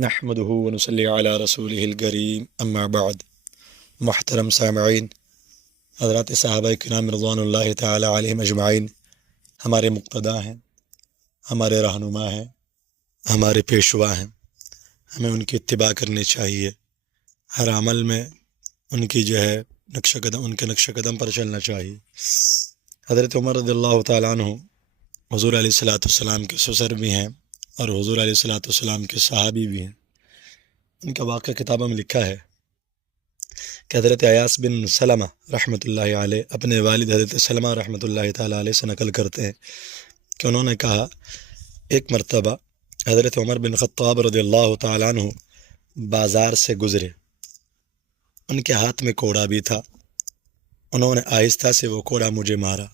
نحمده ونصلی علی رسولہ الکریم اما بعد۔ محترم سامعین، حضرات صحابہ کرام رضوان اللہ تعالی علیہم اجمعین ہمارے مقتدیٰ ہیں، ہمارے رہنما ہیں، ہمارے پیشوا ہیں۔ ہمیں ان کی اتباع کرنی چاہیے، ہر عمل میں ان کی ان کے نقش قدم پر چلنا چاہیے۔ حضرت عمر رضی اللہ تعالیٰ عنہ حضور علیہ الصلاۃ والسلام کے سسر بھی ہیں اور حضور علیہ الصلاۃ والسلام کے صحابی بھی ہیں۔ ان کا واقعہ کتابوں میں لکھا ہے کہ حضرت ایاس بن سلمہ رحمۃ اللہ علیہ اپنے والد حضرت سلمہ رحمۃ اللہ تعالیٰ علیہ سے نقل کرتے ہیں کہ انہوں نے کہا، ایک مرتبہ حضرت عمر بن خطاب رضی اللہ تعالیٰ عنہ بازار سے گزرے، ان کے ہاتھ میں کوڑا بھی تھا۔ انہوں نے آہستہ سے وہ کوڑا مجھے مارا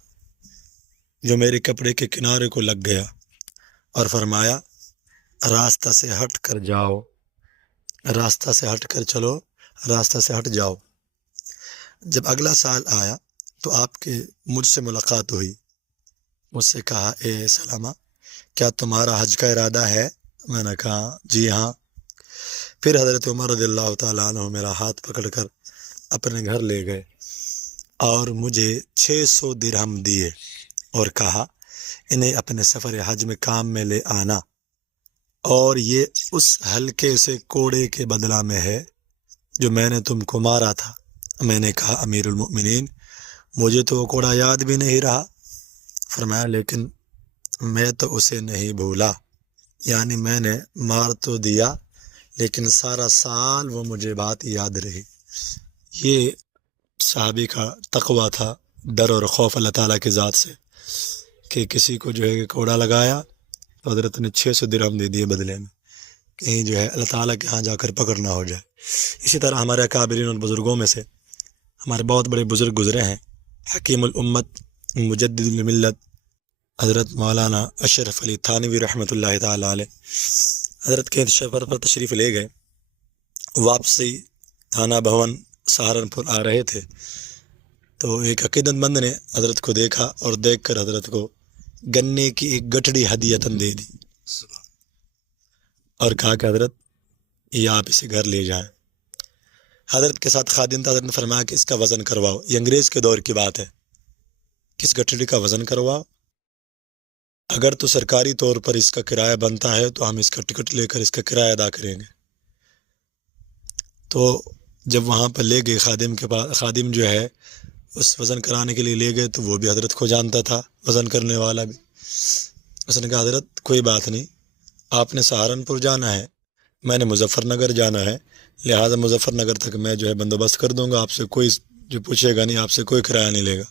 جو میرے کپڑے کے کنارے کو لگ گیا، اور فرمایا، راستہ سے ہٹ کر جاؤ، راستہ سے ہٹ کر چلو، راستہ سے ہٹ جاؤ۔ جب اگلا سال آیا تو آپ کے مجھ سے ملاقات ہوئی۔ مجھ سے کہا، اے سلامہ، کیا تمہارا حج کا ارادہ ہے؟ میں نے کہا، جی ہاں۔ پھر حضرت عمر رضی اللہ تعالیٰ عنہ میرا ہاتھ پکڑ کر اپنے گھر لے گئے اور مجھے 600 درہم دیے اور کہا، انہیں اپنے سفر حج میں کام میں لے آنا، اور یہ اس ہلکے سے کوڑے کے بدلہ میں ہے جو میں نے تم کو مارا تھا۔ میں نے کہا، امیر المؤمنین، مجھے تو وہ کوڑا یاد بھی نہیں رہا۔ فرمایا، لیکن میں تو اسے نہیں بھولا، یعنی میں نے مار تو دیا لیکن سارا سال وہ مجھے بات یاد رہی۔ یہ صحابی کا تقویٰ تھا، ڈر اور خوف اللہ تعالیٰ کی ذات سے، کہ کسی کو کوڑا لگایا تو حضرت نے 600 درہم دے دیے بدلے میں، کہیں اللہ تعالیٰ کے ہاں جا کر پکڑ نہ ہو جائے۔ اسی طرح ہمارے اکابرین اور بزرگوں میں سے ہمارے بہت بڑے بزرگ گزرے ہیں۔ حکیم الامت، مجدد الملت حضرت مولانا اشرف علی تھانوی رحمۃ اللہ تعالیٰ علیہ، حضرت کے سفر پر تشریف لے گئے، واپسی تھانہ بھون سہارنپور آ رہے تھے تو ایک عقیدت مند نے حضرت کو دیکھا اور دیکھ کر حضرت کو گنے کی ایک گٹھڑی ہدیتاً دے دی اور کہا کہ حضرت یہ آپ اسے گھر لے جائیں۔ حضرت کے ساتھ خادم تھا، حضرت نے فرمایا کہ اس کا وزن کرواؤ۔ یہ انگریز کے دور کی بات ہے، کس گٹھڑی کا وزن کرواؤ، اگر تو سرکاری طور پر اس کا کرایہ بنتا ہے تو ہم اس کا ٹکٹ لے کر اس کا کرایہ ادا کریں گے۔ تو جب وہاں پر لے گئے خادم کے پاس، خادم اس وزن کرانے کے لیے لے گئے تو وہ بھی حضرت کو جانتا تھا، وزن کرنے والا بھی۔ اس نے کہا، حضرت کوئی بات نہیں، آپ نے سہارنپور جانا ہے، میں نے مظفر نگر جانا ہے، لہٰذا مظفر نگر تک میں بندوبست کر دوں گا، آپ سے کوئی پوچھے گا نہیں، آپ سے کوئی کرایہ نہیں لے گا۔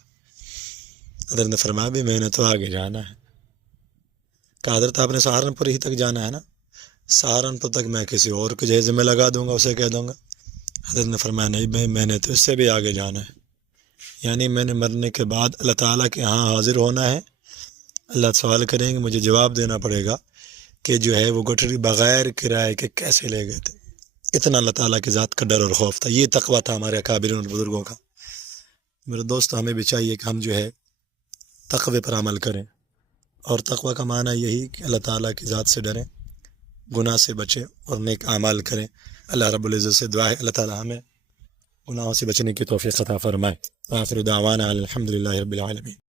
حضرت نے فرمایا، بھی میں نے تو آگے جانا ہے۔ کہا، حضرت آپ نے سہارنپور ہی تک جانا ہے نا، سہارنپور تک میں کسی اور کو جہیز میں لگا دوں گا، اسے کہہ دوں گا۔ حضرت نے فرمایا، نہیں، میں نے تو اس سے بھی آگے جانا ہے، یعنی میں نے مرنے کے بعد اللہ تعالیٰ کے ہاں حاضر ہونا ہے۔ اللہ سوال کریں گے، مجھے جواب دینا پڑے گا کہ وہ گٹھڑی بغیر کرائے کے کیسے لے گئے تھے۔ اتنا اللہ تعالیٰ کی ذات کا ڈر اور خوف تھا، یہ تقویٰ تھا ہمارے اکابرین اور بزرگوں کا۔ میرے دوست، ہمیں بھی چاہیے کہ ہم تقوی پر عمل کریں، اور تقویٰ کا معنی یہی کہ اللہ تعالیٰ کی ذات سے ڈریں، گناہ سے بچیں اور نیک اعمال کریں۔ اللہ رب العزت سے دعا ہے اللہ تعالیٰ ہمیں گناہوں سے بچنے کی توفیق عطا فرمائے۔ آخر دعوانا الحمدللہ رب العالمین۔